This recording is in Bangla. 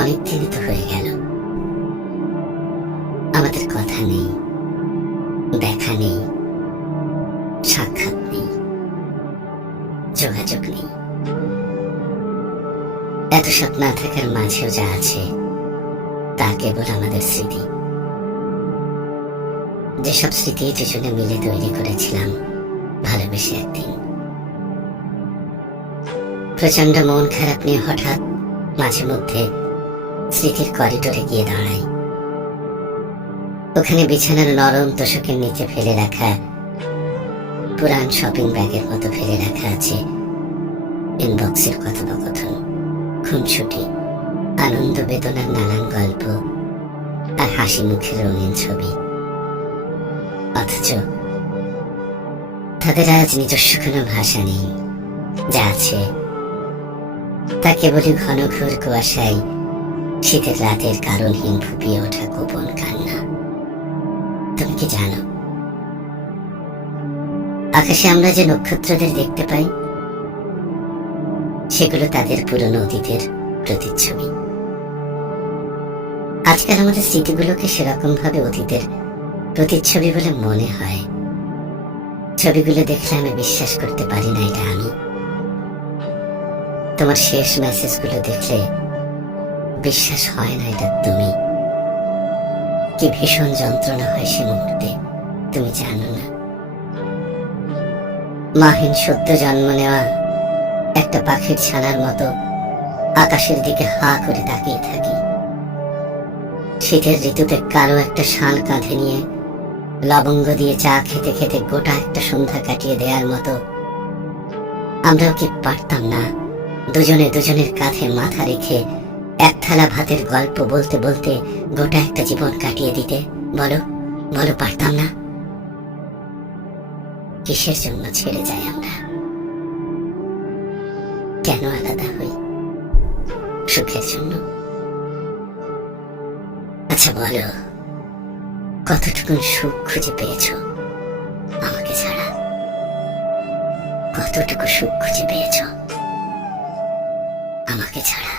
অনেকদিন তো হয়ে গেল, আমাদের কথা নেই, দেখা নেই, সাক্ষাৎ নেই, যোগাযোগ নেই। এত সব না থাকার মাঝেও যা আছে তা কেবল আমাদের স্মৃতি, যেসব স্মৃতি দুজনে মিলে তৈরি করেছিলাম ভালোবেসে একদিন। প্রচন্ড মন খারাপ নিয়ে হঠাৎ মাঝে মধ্যে স্মৃতির করিডোরে গিয়ে দাঁড়াই। ওখানে বিছানার নরম তোষকের নিচে ফেলে রাখা পুরান শপিং ব্যাগের মতো ফেলে রাখা আছে ইনবক্সের কথোপকথন, খুনসুটি, আনন্দ বেদনার নানান গল্প আর হাসি মুখের রঙিন ছবি। অথচ তাদের আজ নিজস্ব কোনো ভাষা নেই, যা আছে তা কেবলই ঘন ঘোর কুয়াশায় শীতের রাতের কারণহীন ফুপিয়ে ওঠা গোপন কান্না। তুমি কি জানো, আকাশে আমরা যে নক্ষত্রদের দেখতে পাই সেগুলো তাদের পুরনো অতীতের প্রতিচ্ছবি। আজকাল আমাদের স্মৃতিগুলোকে সেরকম ভাবে অতীতের প্রতিচ্ছবি বলে মনে হয়। ছবিগুলো দেখলে আমি বিশ্বাস করতে পারি না এটা আমি। তোমার শেষ মেসেজগুলো দেখলে বিশ্বাস হয় না এটা তুমি। কি ভীষণ যন্ত্রণা হয় সে মুহূর্তে, তুমি জানো না। মাহিন সদ্য জন্ম নেওয়া একটা পাখির ছানার মতো আকাশের দিকে হা করে তাকিয়ে থাকি। শীতের ঋতুতে কালো একটা শাল কাঁধে নিয়ে লবঙ্গ দিয়ে চা খেতে খেতে গোটা একটা সন্ধ্যা কাটিয়ে দেওয়ার মতো আমরাও কি পারতাম না দুজনে দুজনের কাঁধে মাথা রেখে এক থালা ভাতের গল্প বলতে বলতে গোটা একটা জীবন কাটিয়ে দিতে? বলো বলো, পারতাম না? কিসের জন্য ছেড়ে যাই আমরা? কেন আলাদা হই? সুখের জন্য? আচ্ছা বলো, কতটুকু সুখ খুঁজে পেয়েছো আমাকে ছাড়া? কতটুকু সুখ খুঁজে পেয়েছো আমাকে ছাড়া?